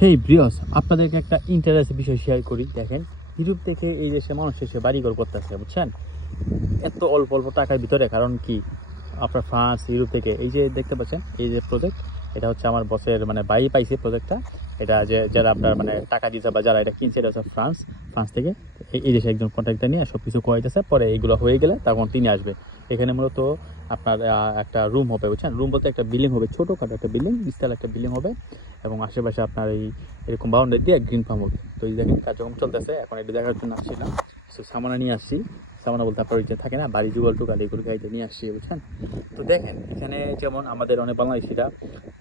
হেই ব্রিয়স আপনাদেরকে একটা ইন্টারেস্ট বিষয় শেয়ার করি, দেখেন। ইউরোপ থেকে এই দেশে মানুষ এসে বাড়িঘর করতেছে, বুঝছেন? এত অল্প অল্প টাকার ভিতরে, কারণ কি? আপনার ফ্রান্স ইউরোপ থেকে, এই যে দেখতে পাচ্ছেন, এই যে প্রজেক্ট এটা হচ্ছে আমার বসের মানে বাই পাইছে প্রজেক্টটা এটা যে, যারা আপনার মানে টাকা দিয়েছে বা যারা এটা কিনছে, এটা হচ্ছে ফ্রান্স ফ্রান্স থেকে। এই- দেশে একজন কন্ট্রাক্টর নিয়ে সব কিছু করাইতেছে, পরে এইগুলো হয়ে গেলে তখন তিনি আসবে। এখানে মূলত আপনার একটা রুম হবে, বুঝছেন? রুম বলতে একটা বিল্ডিং হবে ছোটোখাটো একটা বিল্ডিং বিশাল একটা বিল্ডিং হবে, এবং আশেপাশে আপনার এই এরকম বাউন্ডারি দিয়ে গ্রিন ফার্ম হবে। তো এই দেখেন, কার্যক্রম চলতেছে, এখন এটা দেখার জন্য আসছিলাম। তো সামানা নিয়ে আসছি। সামানা বলতে আপনার থাকে না, বাড়ি যুগল টুকাল এগুলো গাড়িতে নিয়ে আসছি, বুঝছেন? তো দেখেন, এখানে যেমন আমাদের অনেক বাংলাদেশিরা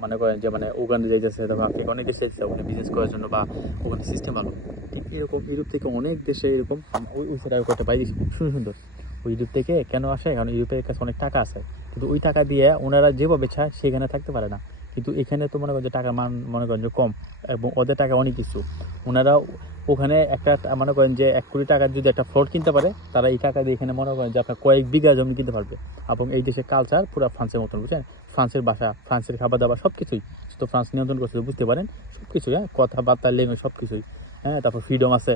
মনে করেন যে মানে উগান্ডা যাইতেছে, তখন আফ্রিকা অনেক দেশে যাইতেছে, ওখানে বিজনেস করার জন্য বা ওখানে সিস্টেম ভালো। ঠিক এরকম ইউরোপ থেকে অনেক দেশে এরকম ওই ওই কয়েকটা বাড়ি দিয়েছি খুব সুন্দর সুন্দর। ওই ইউরোপ থেকে কেন আসে? কারণ ইউরোপের কাছে অনেক টাকা আছে। কিন্তু ওই টাকা দিয়ে ওনারা যেভাবে চায়, সেখানে থাকতে পারে না। কিন্তু এখানে তো মনে করেন যে টাকার মান মনে করেন যে কম, এবং ওদের টাকা অনেক কিছু। ওনারা ওখানে একটা মনে করেন যে এক কোটি টাকার যদি একটা ফ্লট কিনতে পারে, তারা এই টাকা দিয়ে এখানে মনে করেন যে আপনার কয়েক বিঘা জমি কিনতে পারবে। এবং এই দেশের কালচার পুরো ফ্রান্সের মতন, বুঝছেন? ফ্রান্সের ভাষা, ফ্রান্সের খাবার দাবার সব কিছুই তো ফ্রান্স নিয়ন্ত্রণ করছে বুঝতে পারেন? সব কিছুই হ্যাঁ? কথাবার্তা ল্যাঙ্গুয়েজ সব কিছুই হ্যাঁ? তারপর ফ্রিডম আছে।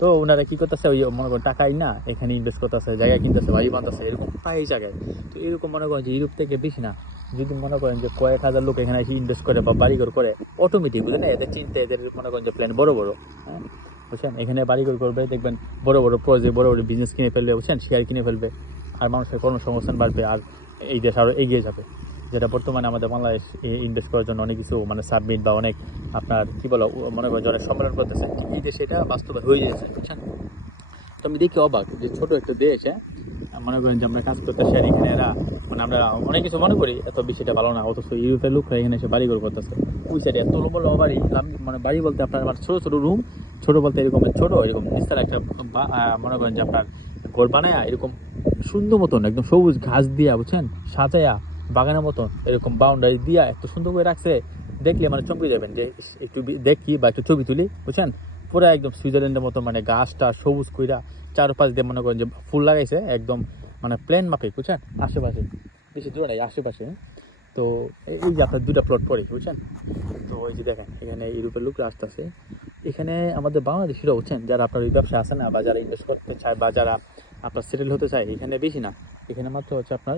তো ওনারা কি করতেছে? ওই মনে করেন টাকাই না, এখানে ইনভেস্ট করতেছে, জায়গা কিনতেছে, বাড়ি বাঁধতেছে, এরকম প্রায় জায়গায়। তো এরকম মনে করেন যে ইউরোপ থেকে বেশি না। যদি মনে করেন যে কয়েক হাজার লোক এখানে ইনভেস্ট করে বা বাড়িঘর করে অটোমেটিক বুঝলেন? এদের চিন্তা, এদের মনে করেন যে প্ল্যান বড় বড় হ্যাঁ? বুঝছেন? এখানে বাড়িঘর করবে, দেখবেন বড় বড় প্রজেক্ট বড় বড় বিজনেস কিনে ফেলবে, বুঝছেন? শেয়ার কিনে ফেলবে, আর মানুষের কর্মসংস্থান বাড়বে, আর এই দেশ আরও এগিয়ে যাবে। যেটা বর্তমানে আমাদের বাংলাদেশ ইনভেস্ট করার জন্য অনেক কিছু মানে সাবমিট বা অনেক আপনার কী বলো মনে করেন যে অনেক সম্মেলন করতেছে। এই দেশে এটা বাস্তবে হয়ে যাচ্ছে, বুঝছেন? তো আমি দেখি অবাক যে ছোট একটা দেশ হ্যাঁ? মনে করেন যে আমরা কাজ করতেছি আর এখানে এরা মানে আমরা অনেক কিছু মনে করি, এত বেশিটা ভালো না, অথচ ইউরোপের লোকরা এখানে এসে বাড়ি ঘর করতেছে। ওই সাইডে এত লম্বা লম্বা বাড়ি মানে বাড়ি বলতে আপনার ছোটো ছোটো রুম ছোটো বলতে এরকম ছোটো, এরকম নিস্তার একটা মনে করেন যে আপনার ঘর বানায় এরকম সুন্দর মতন, একদম সবুজ ঘাস দিয়া, বুঝছেন? সাজায়া, বাগানের মতন, এরকম বাউন্ডারি দিয়া এত সুন্দর করে রাখছে, দেখলে মানে চমকে যাবেন যে একটু দেখি বা একটু ছবি তুলি বুঝছেন? পুরো একদম সুইজারল্যান্ডের মতো মানে গাছটা সবুজ কইরা চারপাশ দিয়ে মনে করেন যে ফুল লাগাইছে, একদম মানে প্লেন মাফিক বুঝছেন? আশেপাশে, বেশি দূরে নাই, আশেপাশে। তো এই যে আপনার দুটা প্লট পড়ে, বুঝছেন? তো ওই যে দেখেন, এখানে ইউরোপের লোকরা আসতেছে। এখানে আমাদের বাংলাদেশিরা বুঝছেন যারা আপনার ওই ব্যবসা আছে না বা যারা ইনভেস্ট করতে চায় বা যারা আপনার সেটেল হতে চায়, এখানে বেশি না। এখানে মাত্র হচ্ছে আপনার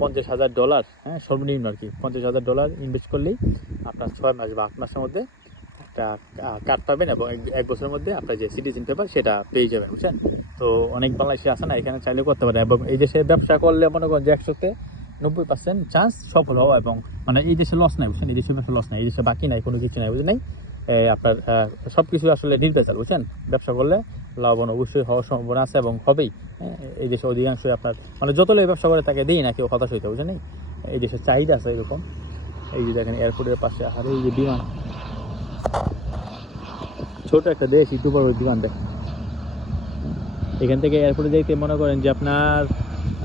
পঞ্চাশ হাজার ডলার হ্যাঁ সর্বনিম্ন আর কি। পঞ্চাশ হাজার ডলার ইনভেস্ট করলেই আপনার ছয় মাস বা আট মাসের মধ্যে একটা কার্ড পাবেন এবং এক- বছরের মধ্যে আপনার যে সিটিজেন পেপার সেটা পেয়ে যাবেন, বুঝছেন? তো অনেক বাংলাদেশি আছে না, এখানে চাইলে করতে পারে এবং এই দেশে ব্যবসা করলে মনে করেন যে একশোতে নব্বই পার্সেন্ট চান্স সফল হওয়া এবং মানে এই দেশে লস নাই, বুঝছেন? এই দেশে ব্যবসা লস নাই, এই দেশে বাকি নাই, কোনো কিছু নাই, বুঝলেন? আপনার সব কিছু আসলে নির্ভেজাল বুঝছেন? ব্যবসা করলে লাভবান অবশ্যই হওয়ার সম্ভাবনা আছে এবং হবেই। এই দেশে অধিকাংশই আপনার মানে যত লোক ব্যবসা করে তাকে দিই না কেউ হতাশ হইতে বুঝছেন নাই? এই দেশের চাহিদা আছে এরকম। এই যে দেখেন এয়ারপোর্টের পাশে আর এই যে বিমান। ছোট একটা দেশ একটু বড় বিমান দেখ এখান থেকে এয়ারপোর্টে যাইতে মনে করেন যে আপনার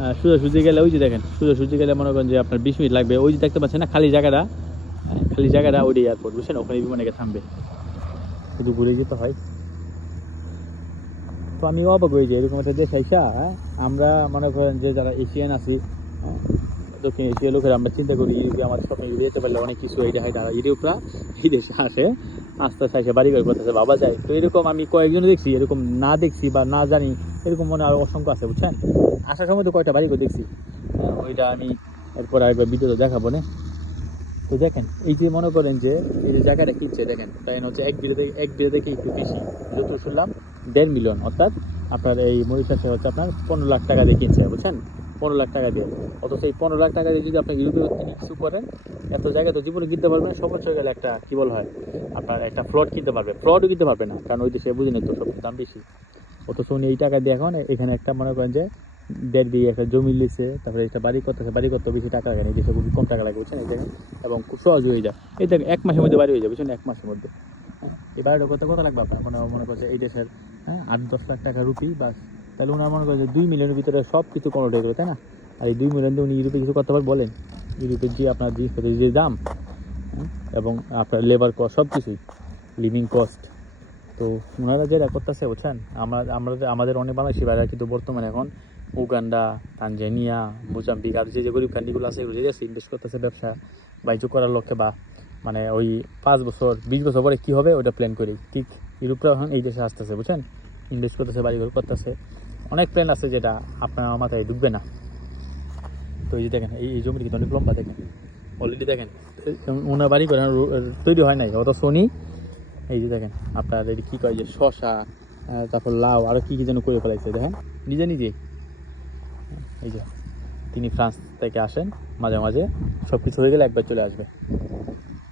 আহ, সোজাসুজি গেলে ওই যে দেখেন সোজাসুজি গেলে মনে করেন যে আপনার বিশ মিনিট লাগবে। ওই যে দেখতে পাচ্ছেন না খালি জায়গাটা? খালি জায়গাটা ওইটাই এয়ারপোর্ট বুঝছেন? ওখানে বিমানে থামবে। শুধু ঘুরে যেতে হয়। তো আমি অবাক হয়ে যাই এরকম একটা দেশ আইসা হ্যাঁ? আমরা মনে করেন যে যারা এশিয়ান আছি হ্যাঁ, দক্ষিণ এশিয়ার লোকেরা আমরা চিন্তা করি ইউরোপে আমাদের স্বপ্ন যেতে পারলে অনেক কিছু এইটা হয় তারা ইউরোপরা এই দেশে আসে আস্তে আস্তে এসে বাড়ি ঘর বাবা যায়। তো এরকম আমি কয়েকজন দেখছি এরকম না দেখছি বা না জানি এরকম মনে হয় অসংখ্য আছে বুঝছেন? আসার সময় তো কয়টা বাড়ি ঘর দেখছি ওইটা আমি এরপর আরেকবার ভিডিওতে দেখাবো না? তো দেখেন, এই যে মনে করেন যে, এই যে জায়গাটা কিনছে দেখেন, তাই হচ্ছে এক বিঘা থেকে এক বিঘা থেকে একটু বেশি। যত শুনলাম, দেড় মিলিয়ন, অর্থাৎ আপনার এই মরিশাসে হচ্ছে আপনার পনেরো লাখ টাকা দিয়ে কিনছে, বুঝছেন? পনেরো লাখ টাকা দিয়ে। অথচ এই পনেরো লাখ টাকা দিয়ে যদি আপনি ইউরোপে কিনে কিছু করেন, এত জায়গা তো জীবনে কিনতে পারবেন সর্বোচ্চ গেলে একটা, কী বল হয়, আপনার একটা ফ্লট কিনতে পারবে। ফ্লটও কিনতে পারবে না, কারণ ওই দেশে বুঝিনি তো সব দাম বেশি। অথচ উনি এই টাকা দিয়ে এখন এখানে একটা মনে করেন যে দেড় বিঘে একটা জমি লিছে তারপরে এটা বাড়ি করতেছে বাড়ি করতে বেশি টাকা লাগে না খুবই কম টাকা লাগে বুঝছেন এই দেখেন এবং খুব সহজ হয়ে যায়। এই দেখেন এক মাসের মধ্যে বাড়ি হয়ে যাবে বুঝছেন? এক মাসের মধ্যে। হ্যাঁ, এই বাড়িটা করতে কত লাগবে আপনার? মানে মনে করছে এই দেশের হ্যাঁ আট দশ লাখ টাকা রুপি বাস। তাহলে ওনার মনে করছে দুই মিলিয়নের ভিতরে সব কিছু কমোড হয়ে গেলো তাই না? আর এই দুই মিলিয়ন দিয়ে উনি ইউরোপে কিছু করতে পারেন বলেন? ইউরোপের যে আপনার জিনিসপত্রের যে দাম হ্যাঁ, এবং আপনার লেবার কস্ট সব কিছুই লিভিং কস্ট তো ওনারা যেটা করতেছে বুঝছেন? আমরা আমরা আমাদের অনেক বাংলাদেশি ভাইরা কিন্তু বর্তমানে এখন উগান্ডা তানজানিয়া, মোজাম্বিক আর যে যে গরিব কান্ট্রিগুলো আছে এগুলো যে ইনভেস্ট করতেছে ব্যবসা বাণিজ্য করার লক্ষ্যে বা মানে ওই পাঁচ বছর বিশ বছর পরে কী হবে ওটা প্ল্যান করি ঠিক ইউরোপরা এখন এই দেশে আসতেছে বুঝছেন ইনভেস্ট করতেছে বাড়িঘর করতেছে অনেক প্ল্যান আছে যেটা আপনার মাথায় ঢুকবে না। তো এই যে দেখেন, এই জমিটা কিন্তু অনেক লম্বা দেখেন অলরেডি দেখেন ওনার বাড়ি করে তৈরি হয় নাই অত শনি এই যে দেখেন, আপনার কী কয় যে শশা তারপর লাউ আরও কী কী যেন করে ফেলাইছে দেখেন, নিজে নিজেই এই যে, তিনি ফ্রান্স থেকে আসেন, মাঝে মাঝে। সব কিছু হয়ে গেলে একবার চলে আসবে।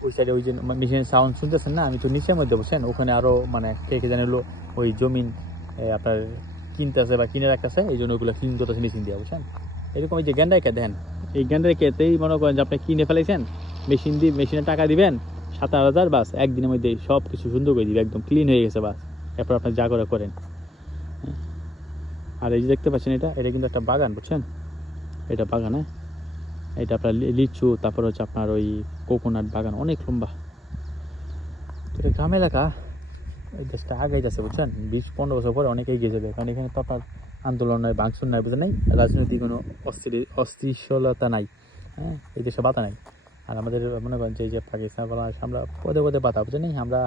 ওই সাইডে ওই যে মেশিনের সাউন্ড শুনতেছেন না? আমি তো নিচের মধ্যে বসেন, ওখানে আরও মানে কে কে জানে ওই জমিন আপনার কিনতেছে বা কিনে রাখতেছে, এই জন্য ওগুলো ক্লিন করতেছে মেশিন দিয়ে, বুঝছেন? এরকম এই যে গ্যান্ডাই কে দেখেন এই গ্যান্ডাই কেতেই মনে করেন যে আপনি কিনে ফেলেছেন মেশিন দিয়ে মেশিনে টাকা দিবেন সাত আট হাজার বাস, একদিনের মধ্যে সব কিছু সুন্দর করে দিবে, একদম ক্লিন হয়ে গেছে বাস। এরপর আপনি যা করে করেন। আর এই যে দেখতে পাচ্ছেন এটা এটা কিন্তু একটা বাগান, বুঝছেন? এটা বাগান হ্যাঁ? এটা আপনার লিচু, তারপর হচ্ছে আপনার ওই কোকোনাট বাগান, অনেক লম্বা। এটা গ্রাম এলাকা, এই দেশটা আগে যাচ্ছে বুঝছেন? বিশ, পনেরো বছর পরে অনেক এগিয়ে যাবে, কারণ এখানে তো আপনার আন্দোলন নাই ভাঙচুর নাই, বুঝলেন নাই? রাজনৈতিক কোনো অস্থির অস্থিরশীলতা নাই হ্যাঁ? এই দেশে বাতা নাই। আর আমাদের মনে করেন যে যে পাকিস্তান বাংলাদেশ আমরা পদে পদে বাতা বুঝলেন নাই? আমরা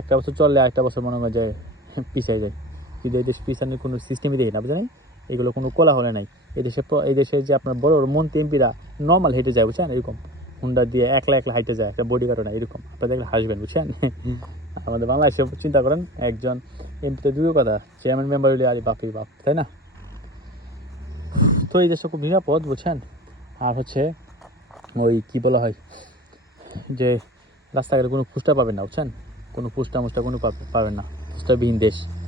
একটা বছর চললে একটা বছর মনে করেন যে, পিছিয়ে যায় কিন্তু এই দেশ পিছানোর কোনো সিস্টেমই দেখি না বুঝলেন এগুলো কোনো কোলা হলে নাই। এই দেশে এই দেশে যে আপনার বড় বড় মন্ত্রী এমপিরা নর্মাল হেঁটে যায় বুঝছেন? এরকম। হুন্ডা দিয়ে একলা একলা হাইটে যায় একটা বডি গার্ডও না এরকম। আপনার দেখলে হাসবেন বুঝছেন? আমাদের বাংলাদেশে চিন্তা করেন একজন এমপিতে দুটো কথা চেয়ারম্যান মেম্বার হলে আরে বাপরে বাপ তাই না? তো এই দেশটা খুব নিরাপদ বুঝছেন? আর হচ্ছে ওই কি বলা হয় যে রাস্তাঘাটে কোনো ফুসটা পাবেন না বুঝছেন? কোনো ফুসটা মুসটা কোনো পাবে- পাবেন না। ফুসটাবিহীন দেশ।